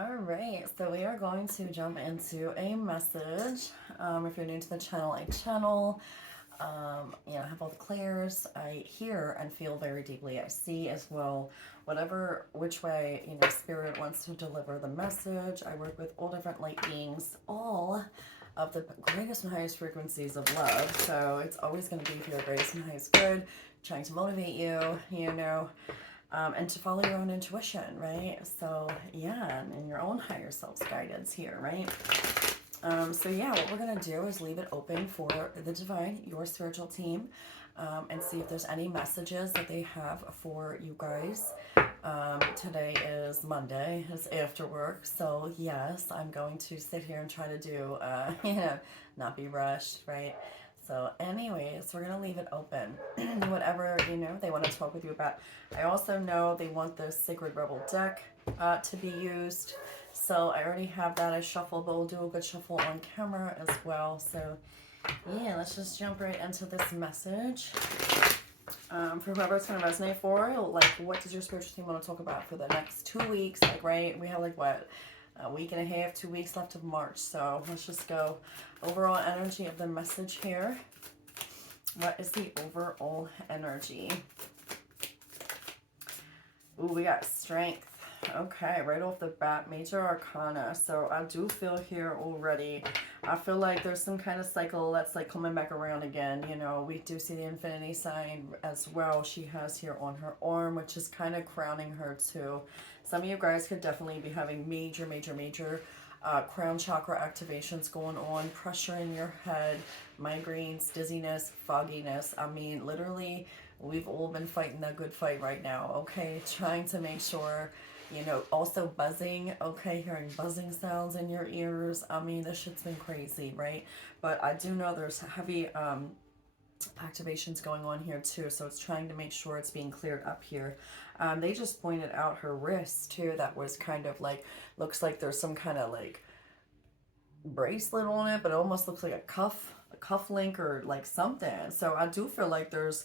All right, so we are going to jump into a message. If you're new to the channel, I have all the clairs. I hear and feel very deeply. I see as well, whatever, which way, Spirit wants to deliver the message. I work with all different light beings, all of the greatest and highest frequencies of love. So it's always going to be for your greatest and highest good, trying to motivate you, and to follow your own intuition, right? So, yeah, and your own higher self's guidance here, right? What we're going to do is leave it open for the divine, your spiritual team, and see if there's any messages that they have for you guys. Today is Monday, it's after work, so yes, I'm going to sit here and try to do, not be rushed, right? So anyways, we're going to leave it open. Whatever, they want to talk with you about. I also know they want the Sacred Rebel deck to be used. So I already have that. I shuffled, but we'll do a good shuffle on camera as well. So yeah, let's just jump right into this message. For whoever it's going to resonate for, like, what does your spiritual team want to talk about for the next 2 weeks? Like, right, we have like what? A week and a half, 2 weeks left of March. So let's just go overall energy of the message here. What is the overall energy? Ooh, we got strength. Okay, right off the bat, major arcana. So I do feel here already, I feel like there's some kind of cycle that's like coming back around again. We do see the infinity sign as well. She has here on her arm, which is kind of crowning her too. Some of you guys could definitely be having major crown chakra activations going on, pressure in your head, migraines, dizziness, fogginess. I mean, literally, we've all been fighting that good fight right now, okay? Trying to make sure, also buzzing, okay? Hearing buzzing sounds in your ears. I mean, this shit's been crazy, right? But I do know there's heavy activations going on here too, so it's trying to make sure it's being cleared up here. They just pointed out her wrist too, that was kind of like, looks like there's some kind of like bracelet on it, but it almost looks like a cuff link or like something. So I do feel like there's,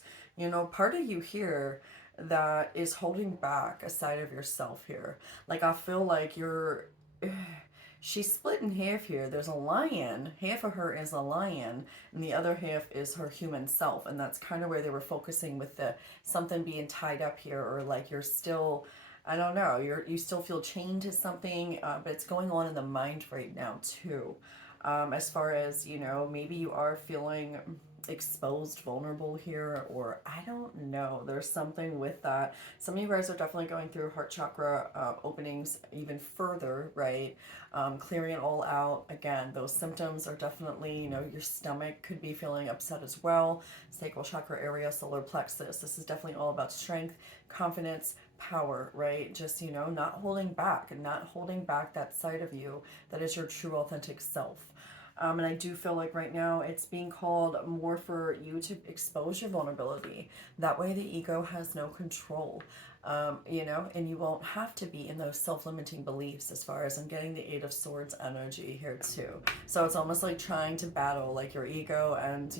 part of you here that is holding back a side of yourself here. Like, I feel like you're she's split in half here. There's a lion. Half of her is a lion, and the other half is her human self. And that's kind of where they were focusing with the something being tied up here, or like you're still, I don't know, you still feel chained to something, but it's going on in the mind right now too. As far as, maybe you are feeling exposed, vulnerable here, or I don't know. There's something with that. Some of you guys are definitely going through heart chakra openings even further, right? Clearing it all out. Again, those symptoms are definitely, your stomach could be feeling upset as well. Sacral chakra area, solar plexus. This is definitely all about strength, confidence, power, right? Just, not holding back and not holding back that side of you that is your true authentic self. And I do feel like right now it's being called more for you to expose your vulnerability. That way the ego has no control, and you won't have to be in those self-limiting beliefs. As far as I'm getting the Eight of Swords energy here too. So it's almost like trying to battle like your ego and,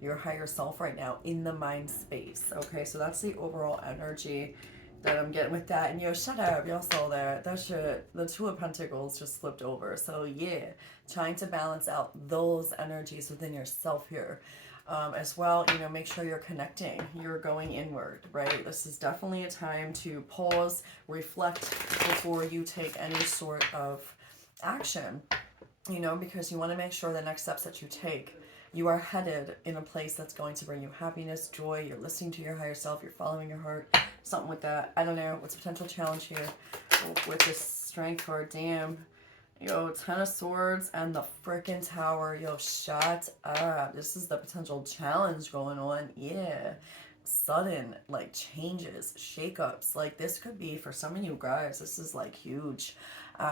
your higher self right now in the mind space. Okay, so that's the overall energy that I'm getting with that. And shut up, y'all saw that. That shit, the Two of Pentacles just flipped over. So yeah, trying to balance out those energies within yourself here. As well, make sure you're connecting, you're going inward, right? This is definitely a time to pause, reflect before you take any sort of action, because you want to make sure the next steps that you take, you are headed in a place that's going to bring you happiness, joy. You're listening to your higher self. You're following your heart. Something with that. I don't know. What's a potential challenge here with this strength card? Damn. Yo, Ten of Swords and the freaking Tower. Yo, shut up. This is the potential challenge going on. Yeah. Sudden, like, changes, shakeups. Like, this could be, for some of you guys, this is, like, huge.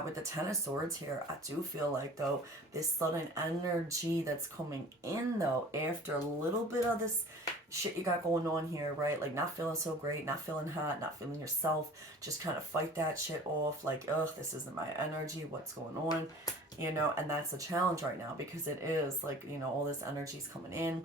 With the Ten of Swords here, I do feel like, though, this sudden energy that's coming in, though, after a little bit of this shit you got going on here, right? Like, not feeling so great, not feeling hot, not feeling yourself. Just kind of fight that shit off. Like, ugh, this isn't my energy. What's going on? And that's a challenge right now, because it is, like, all this energy's coming in.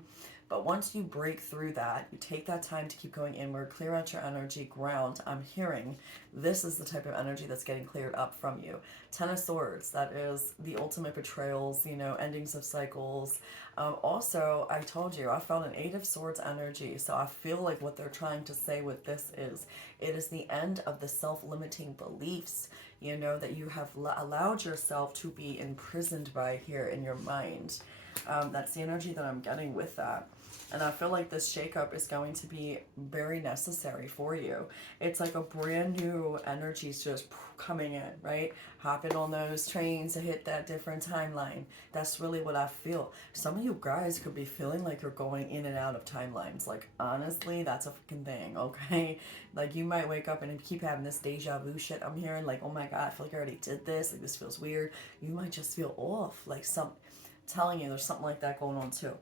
But once you break through that, you take that time to keep going inward, clear out your energy, ground. I'm hearing this is the type of energy that's getting cleared up from you. Ten of Swords, that is the ultimate betrayals, you know, endings of cycles. Also, I told you, I felt an Eight of Swords energy. So I feel like what they're trying to say with this is it is the end of the self-limiting beliefs, you know, that you have allowed yourself to be imprisoned by here in your mind. That's the energy that I'm getting with that. And I feel like this shakeup is going to be very necessary for you. It's like a brand new energy just coming in, right? Hopping on those trains to hit that different timeline. That's really what I feel. Some of you guys could be feeling like you're going in and out of timelines. Like, honestly, that's a fucking thing, okay? Like, you might wake up and keep having this deja vu shit I'm hearing. Like, oh my God, I feel like I already did this. Like, this feels weird. You might just feel off. Like, telling you there's something like that going on too.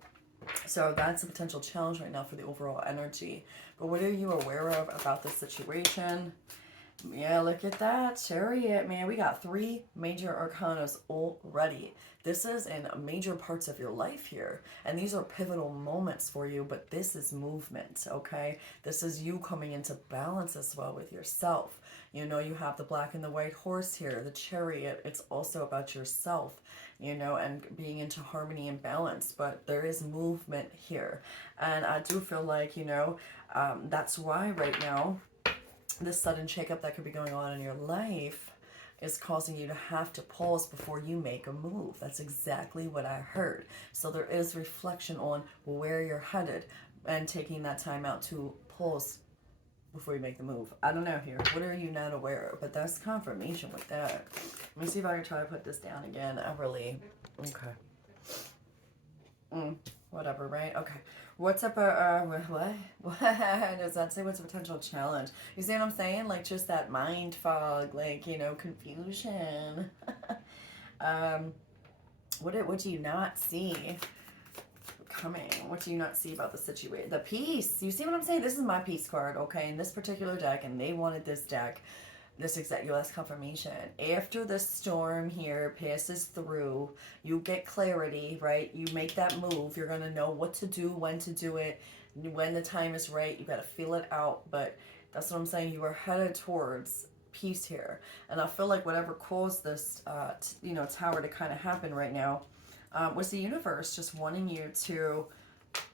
So that's a potential challenge right now for the overall energy. But what are you aware of about this situation? Yeah, look at that. Chariot, man. We got 3 major arcanas already. This is in major parts of your life here. And these are pivotal moments for you, but this is movement, okay? This is you coming into balance as well with yourself. You know, you have the black and the white horse here, the chariot. It's also about yourself, you know, and being into harmony and balance. But there is movement here. And I do feel like, you know, that's why right now, this sudden shakeup that could be going on in your life is causing you to have to pause before you make a move. That's exactly what I heard. So there is reflection on where you're headed and taking that time out to pause before you make the move. I don't know here. What are you not aware of? But that's confirmation with that. Let me see if I can try to put this down again. I really... Okay. Whatever, right? Okay. What's up, what? What does that say? What's a potential challenge? You see what I'm saying? Like, just that mind fog, like, you know, confusion. What do you not see coming? What do you not see about the situation? The peace. You see what I'm saying? This is my peace card, okay? In this particular deck, and they wanted this deck. This exact US confirmation. After the storm here passes through, you get clarity, right? You make that move. You're going to know what to do, when to do it, when the time is right. You got to feel it out. But that's what I'm saying. You are headed towards peace here. And I feel like whatever caused this, you know, tower to kind of happen right now was the universe just wanting you to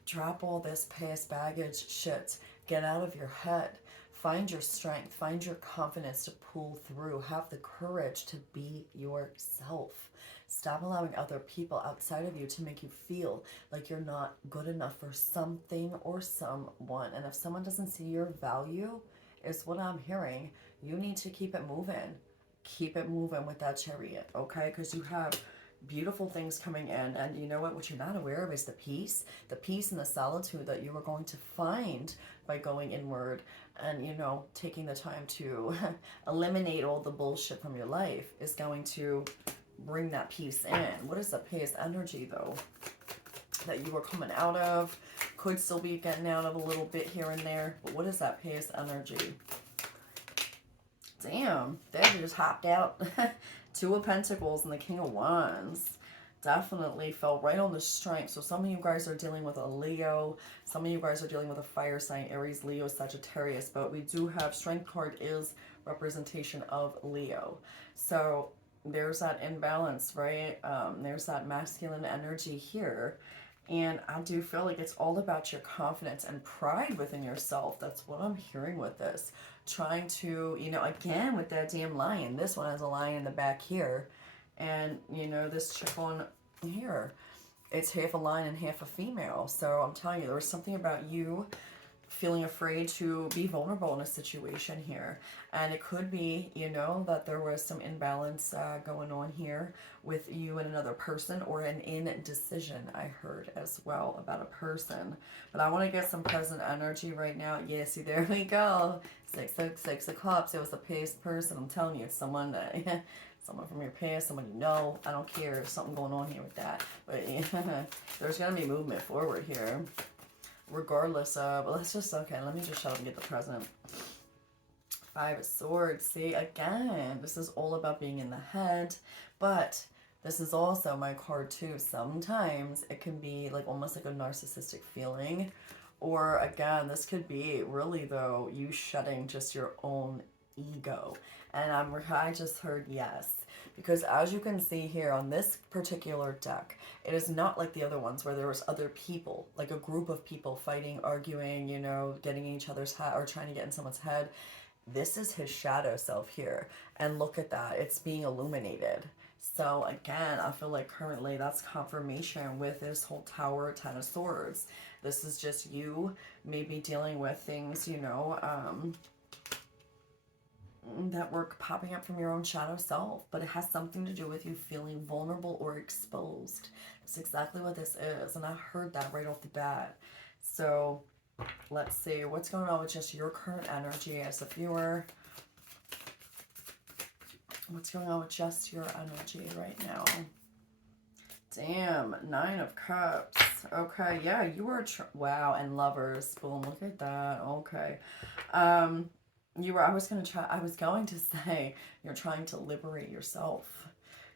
drop all this past baggage shit. Get out of your head. Find your strength, find your confidence to pull through, have the courage to be yourself. Stop allowing other people outside of you to make you feel like you're not good enough for something or someone. And if someone doesn't see your value, is what I'm hearing, you need to keep it moving. Keep it moving with that chariot, okay? Because you have beautiful things coming in, and you know what you're not aware of is the peace and the solitude that you are going to find by going inward and, you know, taking the time to eliminate all the bullshit from your life is going to bring that peace in. What is the past energy though that you are coming out of? Could still be getting out of a little bit here and there, but what is that past energy? Damn, they just hopped out. 2 of Pentacles and the King of Wands. Definitely fell right on the strength. So some of you guys are dealing with a Leo. Some of you guys are dealing with a fire sign, Aries, Leo, Sagittarius. But we do have strength card is representation of Leo. So there's that imbalance, right? There's that masculine energy here. And I do feel like it's all about your confidence and pride within yourself. That's what I'm hearing with this. Trying to, you know, again with that damn lion. This one has a lion in the back here. And, you know, this chick on here, it's half a lion and half a female. So I'm telling you, there was something about you feeling afraid to be vulnerable in a situation here. And it could be, you know, that there was some imbalance going on here with you and another person, or an indecision I heard as well about a person. But I want to get some present energy right now. Yeah, see, there we go. Six of Cups. It was a past person. I'm telling you, it's someone that... someone from your past, someone you know. I don't care. There's something going on here with that. But yeah, there's going to be movement forward here. Regardless of, let's just, okay, let me just shut up and get the present. 5 of Swords. See, again, this is all about being in the head. But This is also my card too. Sometimes it can be like almost like a narcissistic feeling. Or again, this could be really though you shedding just your own ego. And I just heard yes. Because as you can see here on this particular deck, it is not like the other ones where there was other people, like a group of people fighting, arguing, you know, getting in each other's head or trying to get in someone's head. This is his shadow self here. And look at that. It's being illuminated. So again, I feel like currently that's confirmation with this whole Tower, Ten of Swords. This is just you maybe dealing with things, you know, that were popping up from your own shadow self, but it has something to do with you feeling vulnerable or exposed. That's exactly what this is, and I heard that right off the bat. So let's see what's going on with just your current energy as a viewer. What's going on with just your energy right now? Damn, Nine of Cups. Okay, yeah, you were, wow, and Lovers. Boom, look at that. Okay. I was going to say, you're trying to liberate yourself.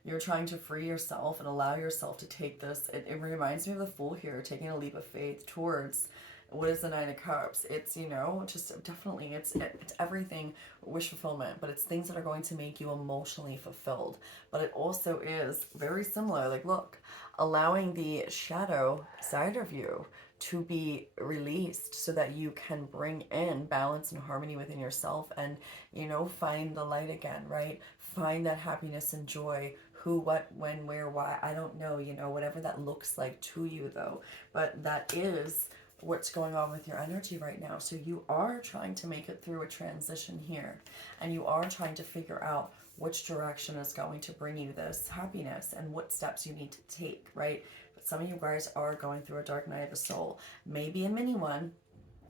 You're trying to free yourself and allow yourself to take this. It reminds me of the Fool here, taking a leap of faith towards what is the Nine of Cups. It's, you know, just definitely, it's everything wish fulfillment, but it's things that are going to make you emotionally fulfilled. But it also is very similar. Like, look, allowing the shadow side of you to be released so that you can bring in balance and harmony within yourself and, you know, find the light again, right? Find that happiness and joy. Who, what, when, where, why, I don't know, you know, whatever that looks like to you though. But that is what's going on with your energy right now. So you are trying to make it through a transition here, and you are trying to figure out which direction is going to bring you this happiness and what steps you need to take, right? But some of you guys are going through a dark night of the soul, maybe a mini one.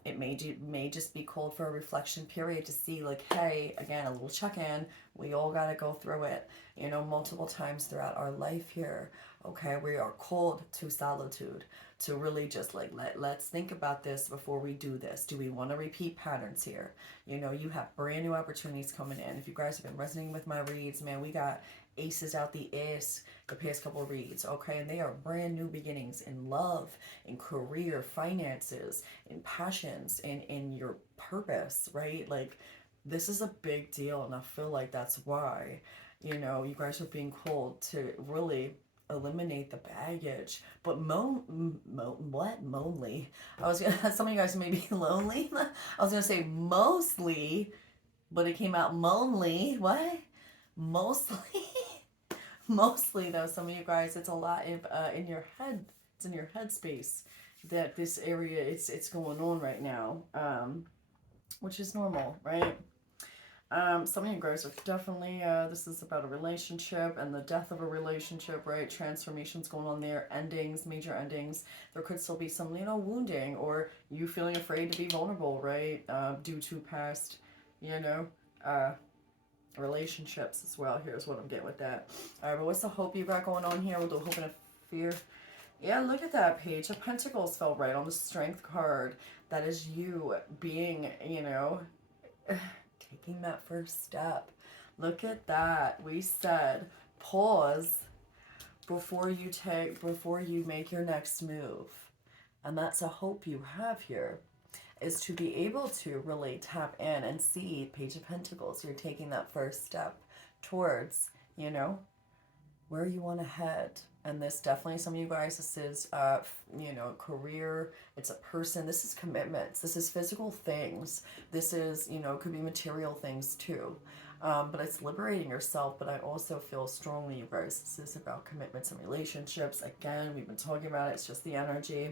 It may just be called for a reflection period to see, like, hey, again, a little check-in. We all got to go through it, you know, multiple times throughout our life here. Okay, we are called to solitude, to really just like, let's think about this before we do this. Do we want to repeat patterns here? You know, you have brand new opportunities coming in. If you guys have been resonating with my reads, man, we got aces out the ace the past couple of reads, okay? And they are brand new beginnings in love, in career, finances, in passions, in your purpose, right? Like, this is a big deal, and I feel like that's why, you know, you guys are being called to really eliminate the baggage. But lonely? I was gonna, some of you guys may be lonely. I was gonna say mostly, but it came out lonely. What? Mostly? Mostly though, some of you guys, it's a lot in your head. It's in your head space that this area, it's going on right now, which is normal, right? Some of you guys are definitely, this is about a relationship and the death of a relationship, right? Transformations going on there, endings, major endings. There could still be some, you know, wounding or you feeling afraid to be vulnerable, right? Due to past, you know, relationships as well. Here's what I'm getting with that. All right, but what's the hope you got going on here with the hope and fear? Yeah, look at that. Page of Pentacles fell right on the Strength card. That is you being, you know, taking that first step. Look at that. We said pause before you make your next move. And that's a hope you have here, is to be able to really tap in and see Page of Pentacles. You're taking that first step towards, you know, where you want to head. And this definitely, some of you guys, this is, you know, career, it's a person, this is commitments, this is physical things, this is, you know, could be material things too. But it's liberating yourself. But I also feel strongly, you guys, this is about commitments and relationships. Again, we've been talking about it, it's just the energy.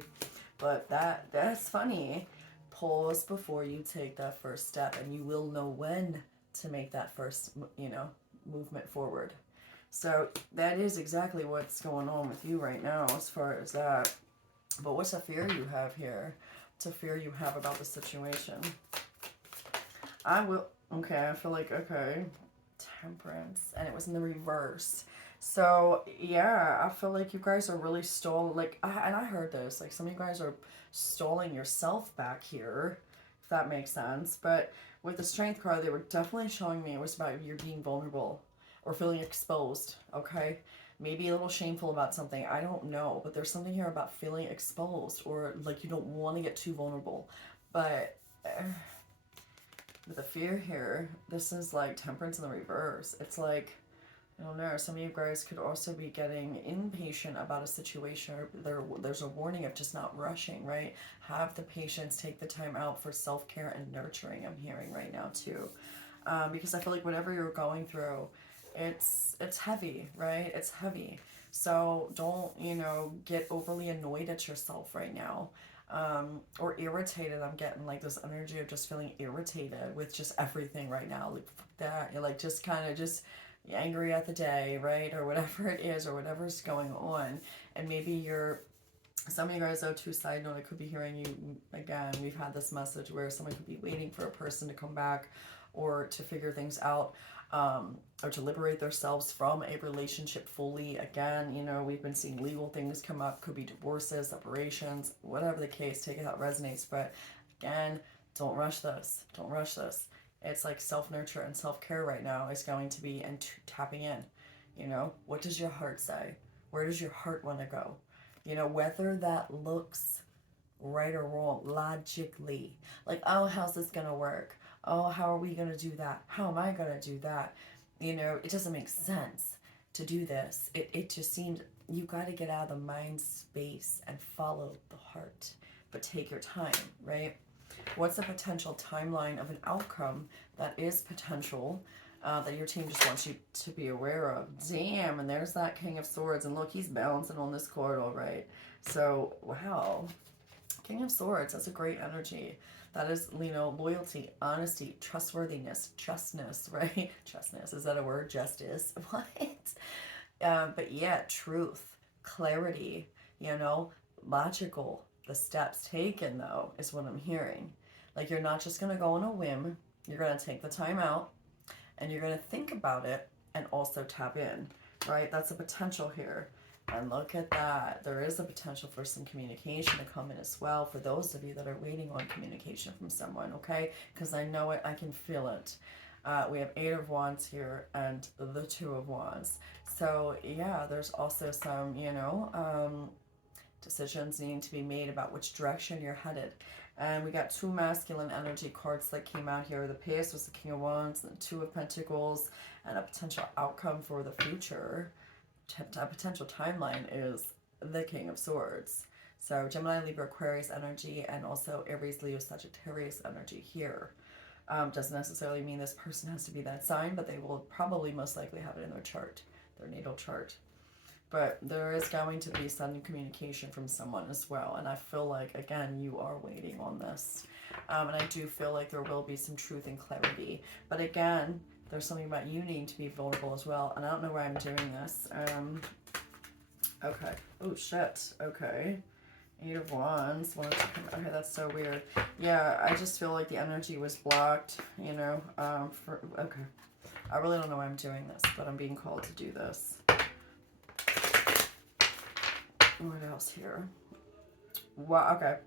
But that's funny. Pause before you take that first step, and you will know when to make that first, you know, movement forward. So that is exactly what's going on with you right now as far as that. But what's the fear you have here? What's the fear you have about the situation? Okay, I feel like, okay, Temperance, and it was in the reverse. So yeah, I feel like you guys are really stalling, like, and I heard this, like some of you guys are stalling yourself back here, if that makes sense. But with the Strength card, they were definitely showing me it was about you being vulnerable or feeling exposed, okay? maybe a little shameful about something. I don't know, but there's something here about feeling exposed, or like you don't want to get too vulnerable. But with the fear here, this is like Temperance in the reverse. It's like, I don't know, some of you guys could also be getting impatient about a situation, or there's a warning of just not rushing, right? Have the patience, take the time out for self-care and nurturing, I'm hearing right now too. Because I feel like whatever you're going through, it's heavy, right? It's heavy. So don't, get overly annoyed at yourself right now. Or irritated. I'm getting like this energy of just feeling irritated with just everything right now. Like that, you're like just kind of just angry at the day, right? Or whatever it is, or whatever's going on. And maybe some of you guys, though, too, side note, I could be hearing you again. We've had this message where someone could be waiting for a person to come back or to figure things out, or to liberate themselves from a relationship fully. Again, we've been seeing legal things come up, could be divorces, separations, whatever the case, take it how it resonates. But again, don't rush this. Don't rush this. It's like self-nurture and self-care right now is going to be, and tapping in. What does your heart say? Where does your heart want to go? Whether that looks right or wrong, logically. Like, oh, how's this going to work? Oh, how are we going to do that? How am I going to do that? It doesn't make sense to do this. It just seems you got to get out of the mind space and follow the heart. But take your time, right? What's a potential timeline of an outcome that is potential, that your team just wants you to be aware of? Damn, and there's that King of Swords. And look, he's balancing on this card, all right. So, wow. King of Swords, that's a great energy. That is, loyalty, honesty, trustworthiness, justness, right? Justness, is that a word? Justice, what? But yeah, truth, clarity, logical. The steps taken, though, is what I'm hearing. Like, you're not just going to go on a whim. You're going to take the time out, and you're going to think about it and also tap in, right? That's a potential here. And look at that. There is a potential for some communication to come in as well for those of you that are waiting on communication from someone, okay? Because I know it. I can feel it. We have 8 of Wands here and the 2 of Wands. So, yeah, there's also some, decisions needing to be made about which direction you're headed. And we got 2 masculine energy cards that came out here. The Page was the King of Wands, and the 2 of Pentacles, and a potential outcome for the future. A potential timeline is the King of Swords. So Gemini, Libra, Aquarius energy, and also Aries, Leo, Sagittarius energy here. Doesn't necessarily mean this person has to be that sign, but they will probably most likely have it in their chart, their natal chart. But there is going to be sudden communication from someone as well. And I feel like, again, you are waiting on this. And I do feel like there will be some truth and clarity. But again, there's something about you needing to be vulnerable as well. And I don't know why I'm doing this. Okay. Oh, shit. Okay. 8 of Wands. Okay, that's so weird. Yeah, I just feel like the energy was blocked, okay. I really don't know why I'm doing this, but I'm being called to do this. What else here? Okay.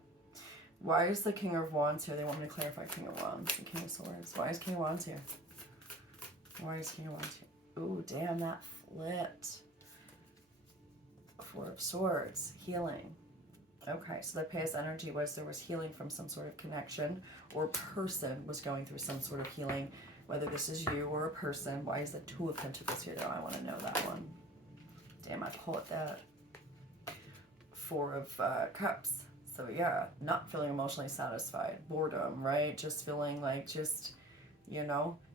Why is the King of Wands here? They want me to clarify King of Wands. The King of Swords. Why is King of Wands here? Why is King of Wands here? Ooh, damn, that flipped. 4 of Swords. Healing. Okay, so the past energy was there was healing from some sort of connection, or person was going through some sort of healing, whether this is you or a person. Why is the 2 of Pentacles here, though? I want to know that one. Damn, I call it that. 4 of Cups. So yeah, not feeling emotionally satisfied. Boredom, right? Just feeling like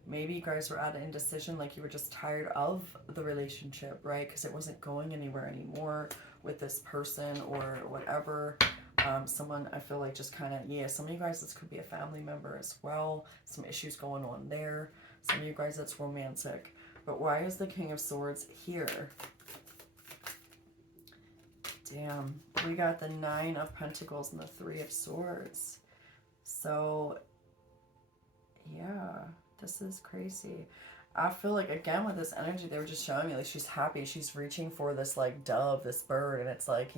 maybe you guys were at an indecision, like you were just tired of the relationship, right? Because it wasn't going anywhere anymore with this person or whatever. Someone, I feel like just kind of, some of you guys, this could be a family member as well. Some issues going on there. Some of you guys, it's romantic. But why is the King of Swords here? Damn, we got the 9 of Pentacles and the 3 of Swords. So, yeah, this is crazy. I feel like, again, with this energy, they were just showing me, like, she's happy. She's reaching for this, like, dove, this bird. And it's like,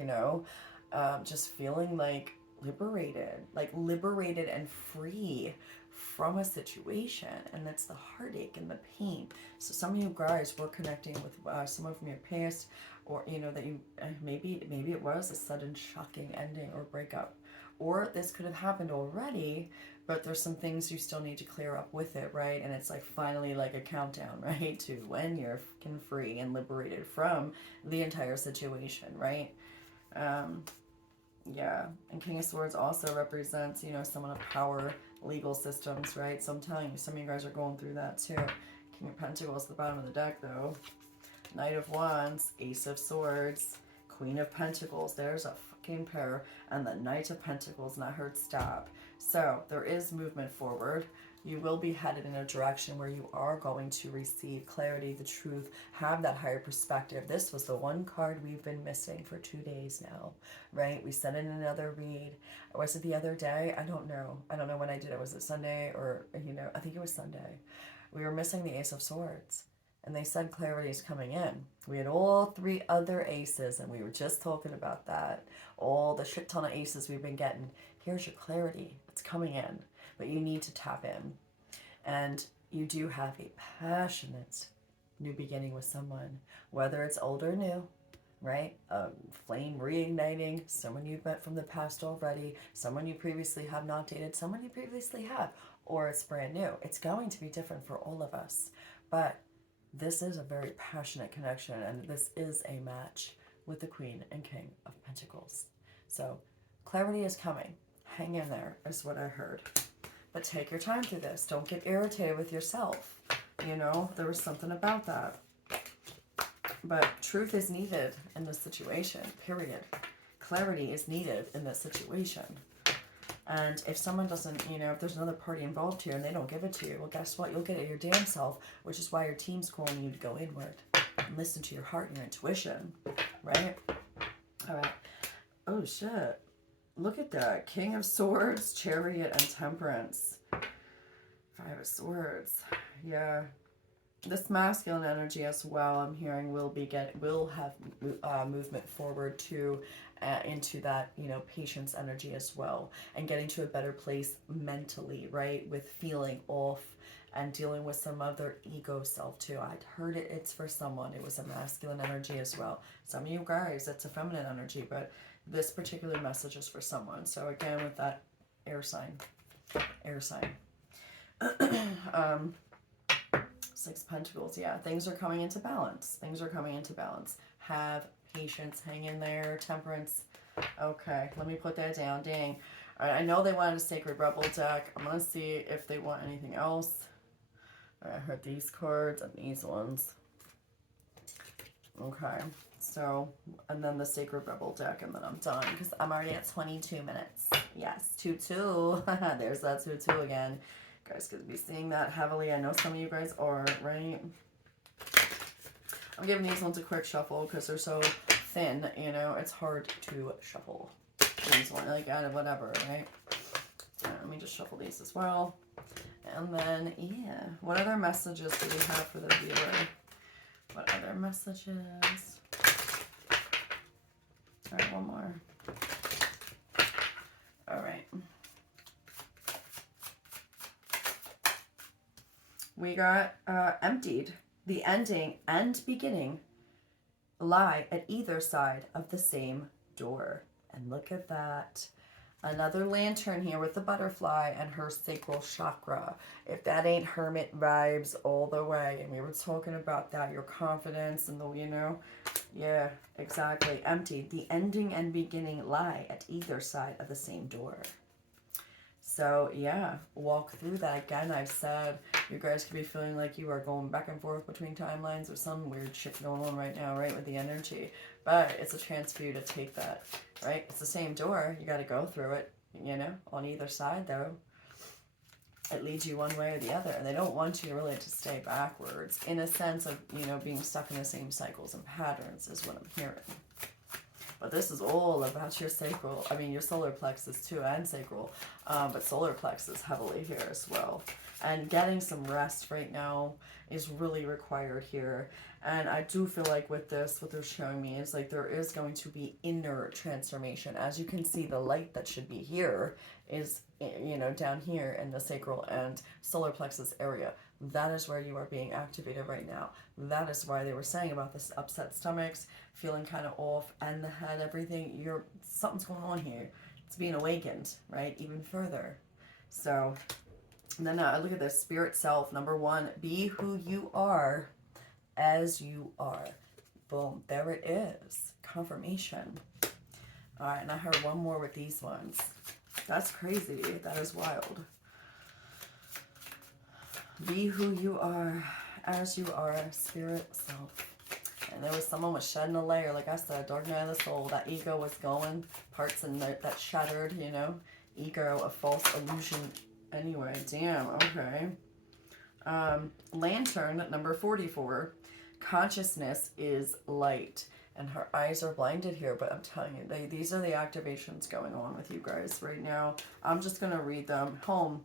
just feeling, like, liberated and free from a situation, and that's the heartache and the pain. So some of you guys were connecting with someone from your past, or you know that you maybe it was a sudden shocking ending or breakup, or this could have happened already, but there's some things you still need to clear up with it, right? And it's like finally like a countdown, right, to when you're fucking free and liberated from the entire situation, right? Yeah, and King of Swords also represents, you know, someone of power, legal systems, right? So I'm telling you, some of you guys are going through that too. King of Pentacles at the bottom of the deck, though. Knight of Wands, Ace of Swords, Queen of Pentacles. There's a fucking pair. And the Knight of Pentacles, and I heard stop. So there is movement forward. You will be headed in a direction where you are going to receive clarity, the truth, have that higher perspective. This was the one card we've been missing for 2 days now, right? We sent in another read. Or was it the other day? I don't know. I don't know when I did it. Was it Sunday or, you know, I think it was Sunday. We were missing the Ace of Swords. And they said clarity is coming in. We had all 3 other aces, and we were just talking about that. All the shit ton of aces we've been getting. Here's your clarity. It's coming in. But you need to tap in. And you do have a passionate new beginning with someone. Whether it's old or new, right? Flame reigniting. Someone you've met from the past already. Someone you previously have not dated. Someone you previously have. Or it's brand new. It's going to be different for all of us. But this is a very passionate connection, and this is a match with the Queen and King of Pentacles. So clarity is coming. Hang in there is what I heard. But take your time through this. Don't get irritated with yourself. You know, there was something about that. But truth is needed in this situation, period. Clarity is needed in this situation. And if someone doesn't, you know, if there's another party involved here and they don't give it to you, well, guess what? You'll get it your damn self, which is why your team's calling you to go inward and listen to your heart and your intuition, right? All right. Oh, shit. Look at that. King of Swords, Chariot, and Temperance. 5 of Swords. Yeah. This masculine energy as well, I'm hearing, will have movement forward to into that, you know, patience energy as well, and getting to a better place mentally, right, with feeling off and dealing with some other ego self too. I'd heard it's for someone. It was a masculine energy as well. Some of you guys, it's a feminine energy, but this particular message is for someone. So again, with that air sign. 6 Pentacles, yeah, things are coming into balance. Have patience, hang in there. Temperance. Okay, let me put that down. Dang. All right, I know they wanted a Sacred Rebel deck. I'm going to see if they want anything else. All right, I heard these cards and these ones. Okay, so, and then the Sacred Rebel deck, and then I'm done, because I'm already at 22 minutes. Yes, 2-2. There's that 2-2 again. You guys could be seeing that heavily. I know some of you guys are, right? I'm giving these ones a quick shuffle because they're so thin, you know, it's hard to shuffle these ones, like out of whatever, right? Let me just shuffle these as well. And then, yeah, what other messages do we have for the viewer? What other messages? All right, one more. All right. We got emptied. The ending and beginning lie at either side of the same door. And look at that. Another lantern here with the butterfly and her sacral chakra. If that ain't hermit vibes all the way. And we were talking about that, your confidence and the, you know. Yeah, exactly. Empty. The ending and beginning lie at either side of the same door. So, yeah, walk through that. Again, I've said you guys could be feeling like you are going back and forth between timelines or some weird shit going on right now, right, with the energy. But it's a chance for you to take that, right? It's the same door. You got to go through it, you know, on either side, though. It leads you one way or the other. And they don't want you really to stay backwards in a sense of, you know, being stuck in the same cycles and patterns is what I'm hearing. But this is all about your sacral, I mean your solar plexus too, and sacral, but solar plexus heavily here as well. And getting some rest right now is really required here. And I do feel like with this, what they're showing me is like there is going to be inner transformation. As you can see, the light that should be here is, you know, down here in the sacral and solar plexus area. That is where you are being activated right now. That is why they were saying about this upset stomachs, feeling kind of off, and the head, everything. Something's going on here. It's being awakened, right? Even further. So, and then I look at this spirit self. Number 1, be who you are as you are. Boom. There it is. Confirmation. All right. And I heard one more with these ones. That's crazy. That is wild. Be who you are as you are. Spirit self. And there was someone was shedding a layer. Like I said, dark night of the soul. That ego was going. Parts in that shattered, you know. Ego, a false illusion. Anyway, damn. Okay. Lantern, number 44. Consciousness is light. And her eyes are blinded here, but I'm telling you, these are the activations going on with you guys right now. I'm just going to read them. Home.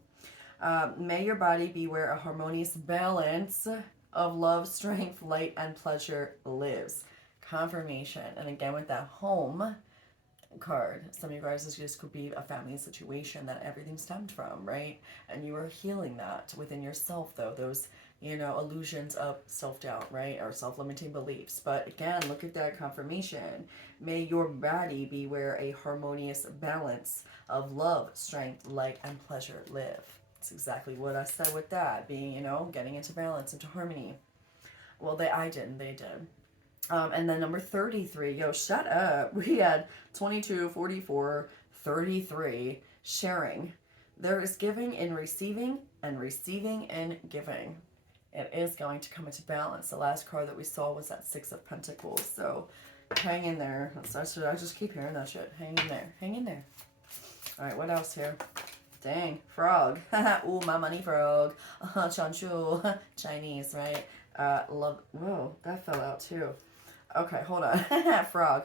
May your body be where a harmonious balance of love, strength, light, and pleasure lives. Confirmation. And again, with that home card, some of you guys, this just could be a family situation that everything stemmed from, right? And you are healing that within yourself, though, those, you know, illusions of self-doubt, right? Or self-limiting beliefs. But again, look at that confirmation. May your body be where a harmonious balance of love, strength, light, and pleasure live. It's exactly what I said with that, being, you know, getting into balance, into harmony. Well, they did. And then number 33, yo, shut up. We had 22, 44, 33, sharing. There is giving in receiving and receiving in giving. It is going to come into balance. The last card that we saw was that 6 of Pentacles. So hang in there. I just keep hearing that shit. Hang in there. Hang in there. All right, what else here? Dang, frog. Ooh, my money frog. Chanshu. Chinese, right? Love. Whoa, that fell out too. Okay, hold on. Frog.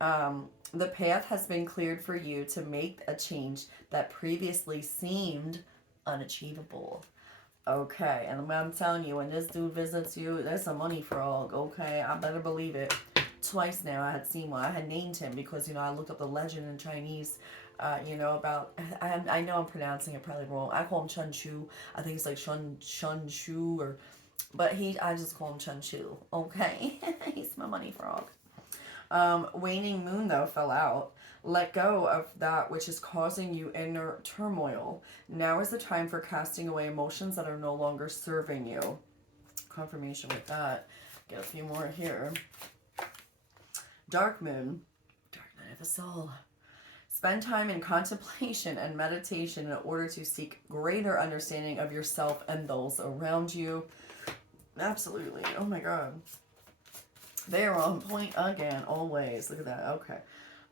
The path has been cleared for you to make a change that previously seemed unachievable. Okay, and I'm telling you, when this dude visits you, there's a money frog, okay? I better believe it. Twice now I had seen one. I had named him because, you know, I looked up the legend in Chinese, you know, about, I know I'm pronouncing it probably wrong. I call him Chun Chu. I think it's like Shun Chu, or, but I just call him Chun Chu, okay? He's my money frog. Waning moon, though, fell out. Let go of that which is causing you inner turmoil. Now is the time for casting away emotions that are no longer serving you. Confirmation with that. Get a few more here. Dark moon. Dark night of the soul. Spend time in contemplation and meditation in order to seek greater understanding of yourself and those around you. Absolutely. Oh my God. They are on point again, always. Look at that. Okay.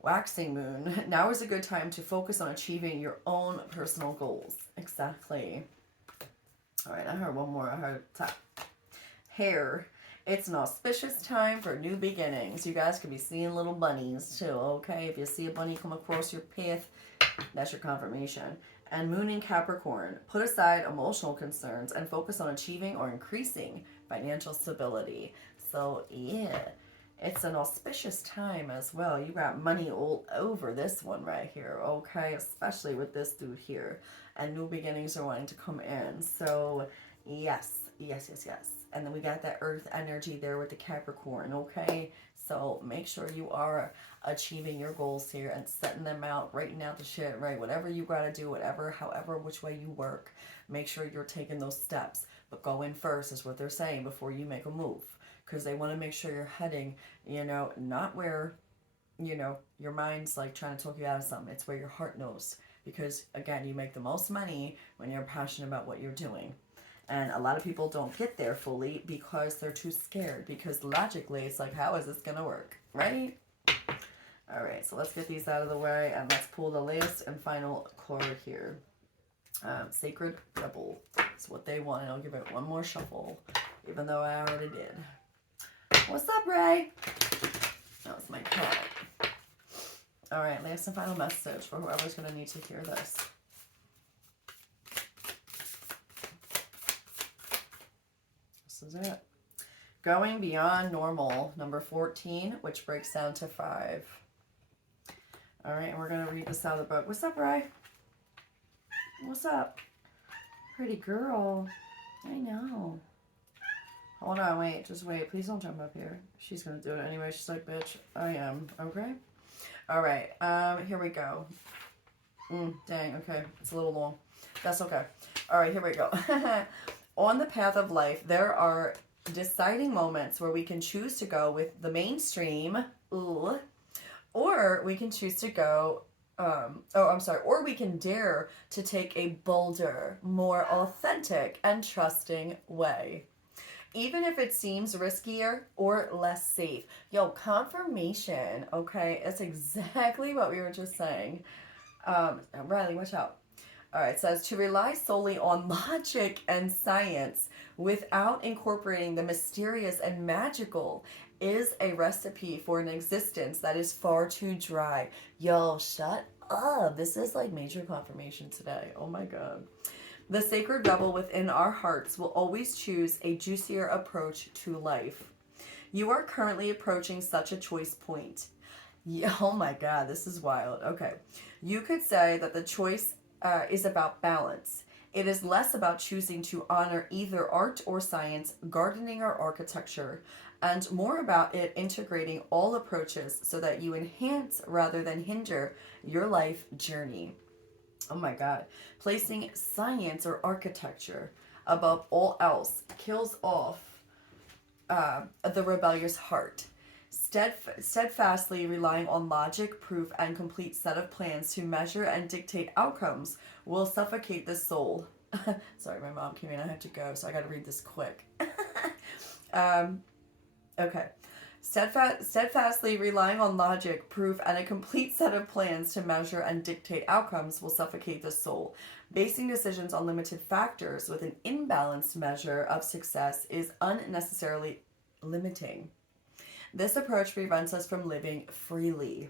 Waxing moon. Now is a good time to focus on achieving your own personal goals. Exactly. All right, I heard one more. I heard top. Hair. It's an auspicious time for new beginnings. You guys could be seeing little bunnies too, okay? If you see a bunny come across your path, that's your confirmation. And moon in Capricorn. Put aside emotional concerns and focus on achieving or increasing financial stability. So, yeah, it's an auspicious time as well. You got money all over this one right here, okay? Especially with this dude here. And new beginnings are wanting to come in. So, yes. And then we got that earth energy there with the Capricorn, okay? So make sure you are achieving your goals here and setting them out, writing out the shit, right? Whatever you got to do, however, which way you work, make sure you're taking those steps. But go in first is what they're saying before you make a move. Because they want to make sure you're heading, you know, not where, you know, your mind's like trying to talk you out of something. It's where your heart knows. Because, again, you make the most money when you're passionate about what you're doing. And a lot of people don't get there fully because they're too scared. Because logically, it's like, how is this going to work? Right? All right, so let's get these out of the way. And let's pull the last and final card here. Sacred Rebel. That's what they want. And I'll give it one more shuffle. Even though I already did. What's up, Ray? That was my cat. All right, last and final message for whoever's going to need to hear this. was it? Going beyond normal, number 14, which breaks down to 5. All right, and we're going to read this out of the book. What's up, Ray? What's up? Pretty girl. I know. Hold on, wait. Just wait. Please don't jump up here. She's going to do it anyway. She's like, bitch, I am. Okay? All right. Here we go. Dang, okay. It's a little long. That's okay. All right, here we go. On the path of life, there are deciding moments where we can choose to go with the mainstream, or we can choose to go, or we can dare to take a bolder, more authentic and trusting way. Even if it seems riskier or less safe. Yo, confirmation, okay? That's exactly what we were just saying. Riley, watch out. All right, it says to rely solely on logic and science without incorporating the mysterious and magical is a recipe for an existence that is far too dry. Yo, shut up. This is like major confirmation today. Oh my God. The sacred rebel within our hearts will always choose a juicier approach to life. You are currently approaching such a choice point. Yeah, oh my God, this is wild. Okay. You could say that the choice is about balance. It is less about choosing to honor either art or science, gardening or architecture, and more about it integrating all approaches so that you enhance rather than hinder your life journey. Oh my God. Placing science or architecture above all else kills off the rebellious heart. Steadfastly relying on logic, proof, and complete set of plans to measure and dictate outcomes will suffocate the soul. Sorry, my mom came in. I have to go, so I got to read this quick. Okay. Steadfastly relying on logic, proof, and a complete set of plans to measure and dictate outcomes will suffocate the soul. Basing decisions on limited factors with an imbalanced measure of success is unnecessarily limiting. This approach prevents us from living freely,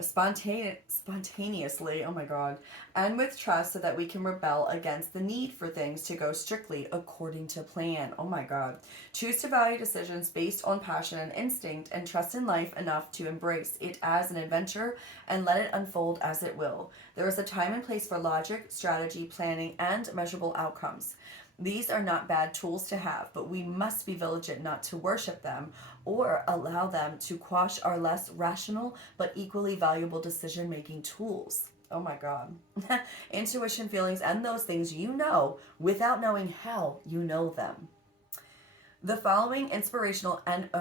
spontaneously, oh my God, and with trust so that we can rebel against the need for things to go strictly according to plan. Oh my God. Choose to value decisions based on passion and instinct and trust in life enough to embrace it as an adventure and let it unfold as it will. There is a time and place for logic, strategy, planning, and measurable outcomes. These are not bad tools to have, but we must be vigilant not to worship them or allow them to quash our less rational but equally valuable decision-making tools. Oh my God. Intuition, feelings, and those things you know without knowing how you know them. The flowing inspirational energy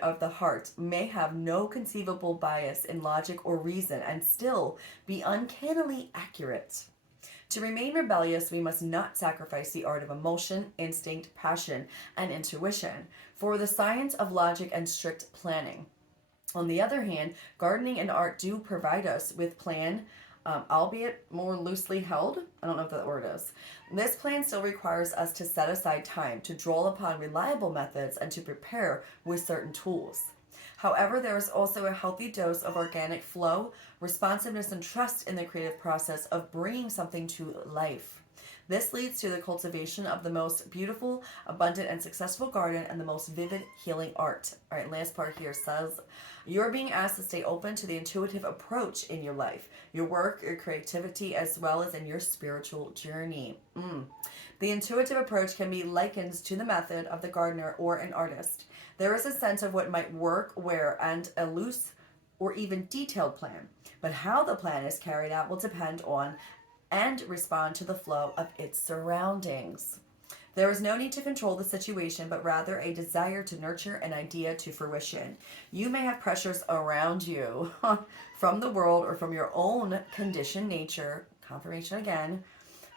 of the heart may have no conceivable bias in logic or reason and still be uncannily accurate. To remain rebellious, we must not sacrifice the art of emotion, instinct, passion, and intuition for the science of logic and strict planning. On the other hand, gardening and art do provide us with plan, albeit more loosely held. I don't know if that word is. This plan still requires us to set aside time to draw upon reliable methods and to prepare with certain tools. However, there is also a healthy dose of organic flow, responsiveness, and trust in the creative process of bringing something to life. This leads to the cultivation of the most beautiful, abundant, and successful garden and the most vivid healing art. All right, last part here says, you're being asked to stay open to the intuitive approach in your life, your work, your creativity, as well as in your spiritual journey. The intuitive approach can be likened to the method of the gardener or an artist. There is a sense of what might work, where, and a loose or even detailed plan. But how the plan is carried out will depend on and respond to the flow of its surroundings. There is no need to control the situation, but rather a desire to nurture an idea to fruition. You may have pressures around you from the world or from your own conditioned nature, confirmation again,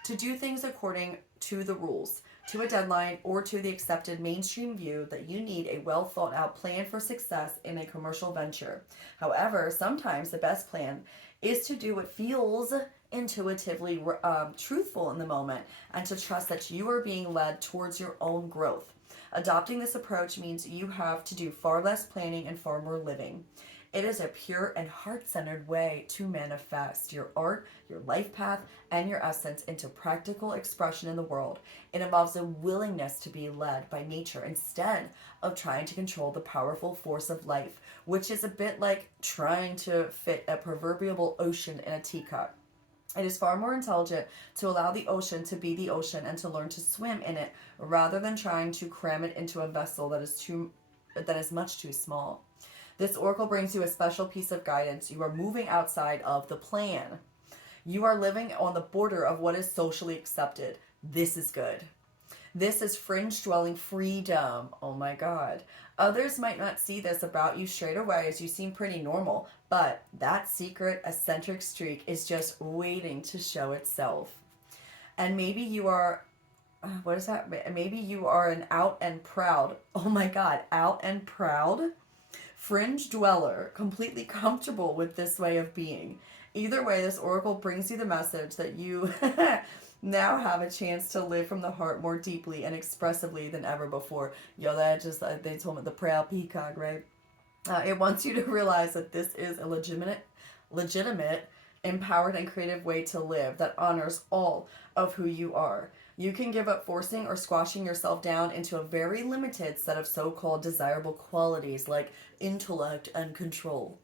to do things according to the rules, to a deadline, or to the accepted mainstream view that you need a well thought out plan for success in a commercial venture. However, sometimes the best plan is to do what feels intuitively truthful in the moment and to trust that you are being led towards your own growth. Adopting this approach means you have to do far less planning and far more living. It is a pure and heart-centered way to manifest your art, your life path, and your essence into practical expression in the world. It involves a willingness to be led by nature instead of trying to control the powerful force of life, which is a bit like trying to fit a proverbial ocean in a teacup. It is far more intelligent to allow the ocean to be the ocean and to learn to swim in it rather than trying to cram it into a vessel that is much too small. This oracle brings you a special piece of guidance. You are moving outside of the plan. You are living on the border of what is socially accepted. This is good. This is fringe dwelling freedom. Oh my God. Others might not see this about you straight away as you seem pretty normal, but that secret eccentric streak is just waiting to show itself. And maybe you are, what is that? Maybe you are an out and proud, oh my God, out and proud fringe dweller, completely comfortable with this way of being. Either way, this oracle brings you the message that you now have a chance to live from the heart more deeply and expressively than ever before. Yo, that just, they told me the proud peacock, right? It wants you to realize that this is a legitimate, empowered, and creative way to live that honors all of who you are. You can give up forcing or squashing yourself down into a very limited set of so-called desirable qualities like intellect and control.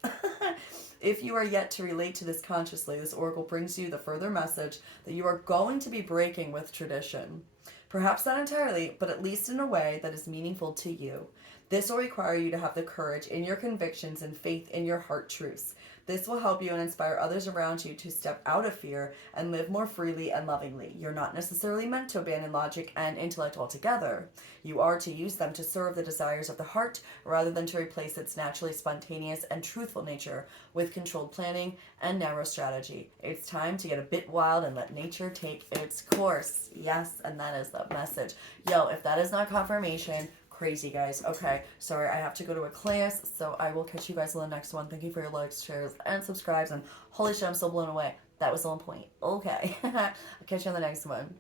If you are yet to relate to this consciously, this oracle brings you the further message that you are going to be breaking with tradition. Perhaps not entirely, but at least in a way that is meaningful to you. This will require you to have the courage in your convictions and faith in your heart truths. This will help you and inspire others around you to step out of fear and live more freely and lovingly. You're not necessarily meant to abandon logic and intellect altogether. You are to use them to serve the desires of the heart rather than to replace its naturally spontaneous and truthful nature with controlled planning and narrow strategy. It's time to get a bit wild and let nature take its course. Yes, and that is the message. Yo, if that is not confirmation, crazy, guys. Okay, sorry, I have to go to a class, so I will catch you guys in the next one. Thank you for your likes, shares, and subscribes, and holy shit, I'm so blown away. That was on point. Okay, I'll catch you on the next one.